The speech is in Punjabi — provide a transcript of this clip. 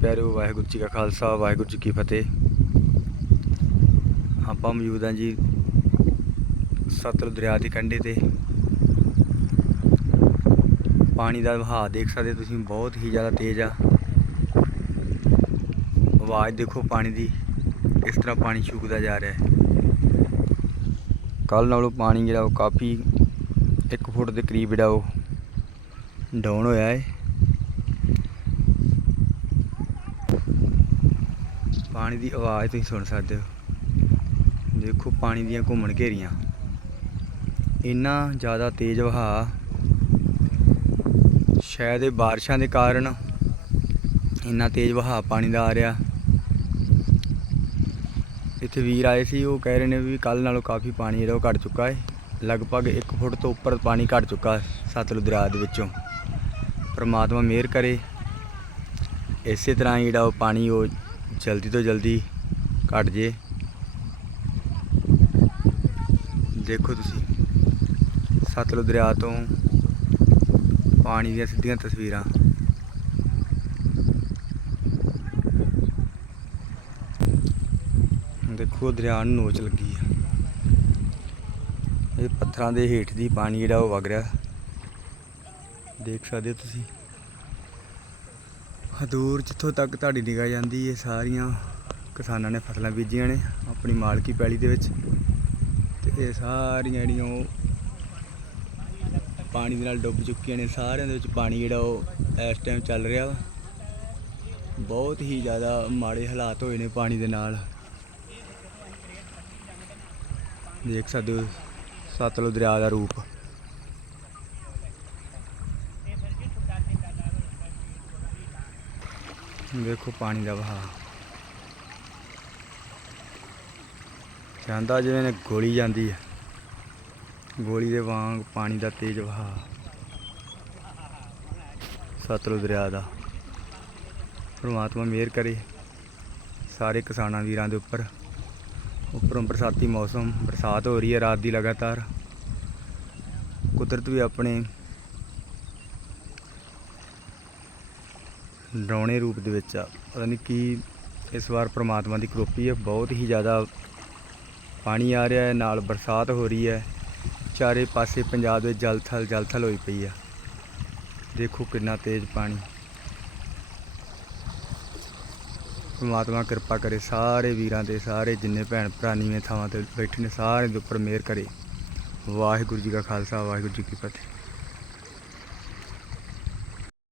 ਪਿਆਰਿਓ ਵਾਹਿਗੁਰੂ ਜੀ ਕਾ ਖਾਲਸਾ, ਵਾਹਿਗੁਰੂ ਜੀ ਕੀ ਫਤਿਹ। ਆਪਾਂ ਮੌਜੂਦ ਹਾਂ ਜੀ ਸਤਲੁਜ ਦਰਿਆ ਦੇ ਕੰਢੇ ਤੇ। ਪਾਣੀ ਦਾ ਵਹਾਅ ਦੇਖ ਸਕਦੇ ਤੁਸੀਂ, ਬਹੁਤ ਹੀ ਜ਼ਿਆਦਾ ਤੇਜ਼ ਆ। ਆਵਾਜ਼ ਦੇਖੋ ਪਾਣੀ ਦੀ ਇਸ ਤਰ੍ਹਾਂ ਪਾਣੀ ਛੂਕਦਾ ਜਾ ਰਿਹਾ ਹੈ। ਕੱਲ ਨਾਲੋਂ ਪਾਣੀ ਜਿਹੜਾ ਉਹ ਕਾਫੀ 1 ਫੁੱਟ ਦੇ ਕਰੀਬ ਜਿਹੜਾ ਉਹ ਡਾਊਨ ਹੋਇਆ ਹੈ। ਪਾਣੀ ਦੀ ਆਵਾਜ਼ ਤੁਸੀਂ ਸੁਣ ਸਕਦੇ ਹੋ। ਦੇਖੋ ਪਾਣੀ ਦੀਆਂ ਘੁੰਮਣ ਘੇਰੀਆਂ। ਇੰਨਾ ਜ਼ਿਆਦਾ ਤੇਜ਼ ਵਹਾਅ ਸ਼ਾਇਦ ਇਹ ਬਾਰਿਸ਼ਾਂ ਦੇ ਕਾਰਨ ਇੰਨਾ ਤੇਜ਼ ਵਹਾਅ ਪਾਣੀ ਦਾ ਆ ਰਿਹਾ। ਇੱਥੇ ਵੀਰ ਆਏ ਸੀ, ਉਹ ਕਹਿ ਰਹੇ ਨੇ ਵੀ ਕੱਲ ਨਾਲੋਂ ਕਾਫੀ ਪਾਣੀ ਜਿਹੜਾ ਉਹ ਘਟ ਚੁੱਕਾ ਹੈ ਲਗਭਗ 1 ਫੁੱਟ ਤੋਂ ਉੱਪਰ ਪਾਣੀ ਘਟ ਚੁੱਕਾ ਸਤਲੁਜ ਦਰਿਆ ਦੇ ਵਿੱਚੋਂ। ਪਰਮਾਤਮਾ ਮਿਹਰ ਕਰੇ। ਇਸੇ ਤਰ੍ਹਾਂ ਹੀ ਜਿਹੜਾ ਉਹ ਪਾਣੀ ਉਹ ਜਲਦੀ ਤੋਂ ਜਲਦੀ ਘਟ ਜੇ। ਦੇਖੋ ਤੁਸੀਂ, ਸਤਲੁਜ ਦਰਿਆ ਤੋਂ ਪਾਣੀ ਦੀਆਂ ਸਿੱਧੀਆਂ ਤਸਵੀਰਾਂ। ਦੇਖੋ ਦਰਿਆ ਨੂੰ ਨੋਚ ਲੱਗੀ ਆ। ਇਹ ਪੱਥਰਾਂ ਦੇ ਹੇਠ ਦੀ ਪਾਣੀ ਜਿਹੜਾ ਉਹ ਵਗ ਰਿਹਾ। ਦੇਖ ਸਕਦੇ ਹੋ ਤੁਸੀਂ। ਹਦੂਰ ਜਿੱਥੋਂ ਤੱਕ ਤੁਹਾਡੀ ਨਿਗਾਹ ਜਾਂਦੀ ਹੈ ਸਾਰੀਆਂ ਕਿਸਾਨਾਂ ਨੇ ਫਸਲਾਂ ਬੀਜੀਆਂ ਨੇ ਆਪਣੀ ਮਾਲਕੀ ਪੈਲੀ ਦੇ ਵਿੱਚ ਤੇ ਇਹ ਸਾਰੀਆਂ ਜਿਹੜੀਆਂ ਉਹ ਪਾਣੀ ਦੇ ਨਾਲ ਡੁੱਬ ਚੁੱਕੀਆਂ ਨੇ, ਸਾਰਿਆਂ ਦੇ ਵਿੱਚ ਪਾਣੀ ਜਿਹੜਾ ਉਹ ਇਸ ਟਾਈਮ ਚੱਲ ਰਿਹਾ ਵਾ। ਬਹੁਤ ਹੀ ਜ਼ਿਆਦਾ ਮਾੜੇ ਹਾਲਾਤ ਹੋਏ ਨੇ ਪਾਣੀ ਦੇ ਨਾਲ। ਦੇਖ ਸਕਦੇ ਹੋ, ਸਤਲੁਜ ਦਰਿਆ ਦਾ ਰੂਪ। ਵੇਖੋ ਪਾਣੀ ਦਾ ਵਹਾਅ। ਜਾਂਦਾ ਜਿਵੇਂ ਨੇ ਗੋਲੀ ਜਾਂਦੀ ਹੈ। ਗੋਲੀ ਦੇ ਵਾਂਗ ਪਾਣੀ ਦਾ ਤੇਜ਼ ਵਹਾਅ। ਸਤਲੁਜ ਦਰਿਆ ਦਾ। ਪਰਮਾਤਮਾ ਮਿਹਰ ਕਰੇ। ਸਾਰੇ ਕਿਸਾਨਾਂ ਵੀਰਾਂ ਦੇ ਉੱਪਰ। ਉੱਪਰੋਂ ਬਰਸਾਤੀ ਮੌਸਮ, ਬਰਸਾਤ ਹੋ ਰਹੀ ਹੈ ਰਾਤ ਦੀ ਲਗਾਤਾਰ। ਕੁਦਰਤ ਵੀ ਆਪਣੇ ਡਰਾਉਣੇ ਰੂਪ ਦੇ ਵਿੱਚ ਆ। ਪਤਾ ਨਹੀਂ ਕੀ ਇਸ ਵਾਰ ਪ੍ਰਮਾਤਮਾ ਦੀ ਕਰੋਪੀ ਹੈ, ਬਹੁਤ ਹੀ ਜ਼ਿਆਦਾ ਪਾਣੀ ਆ ਰਿਹਾ ਹੈ, ਨਾਲ ਬਰਸਾਤ ਹੋ ਰਹੀ ਹੈ। ਚਾਰੇ ਪਾਸੇ ਪੰਜਾਬ ਦੇ ਜਲ ਥਲ ਜਲ ਹੋਈ ਪਈ ਆ। ਦੇਖੋ ਕਿੰਨਾ ਤੇਜ਼ ਪਾਣੀ। ਪਰਮਾਤਮਾ ਕਿਰਪਾ ਕਰੇ, ਸਾਰੇ ਵੀਰਾਂ ਦੇ ਸਾਰੇ ਜਿੰਨੇ ਭੈਣ ਭਰਾ ਨੀਵੇਂ ਥਾਵਾਂ ਤੇ ਬੈਠੇ ਨੇ, ਸਾਰਿਆਂ ਦੇ ਉੱਪਰ ਮਿਹਰ ਕਰੇ। ਵਾਹਿਗੁਰੂ ਜੀ ਕਾ ਖਾਲਸਾ, ਵਾਹਿਗੁਰੂ ਜੀ ਕੀ ਫਤਿਹ।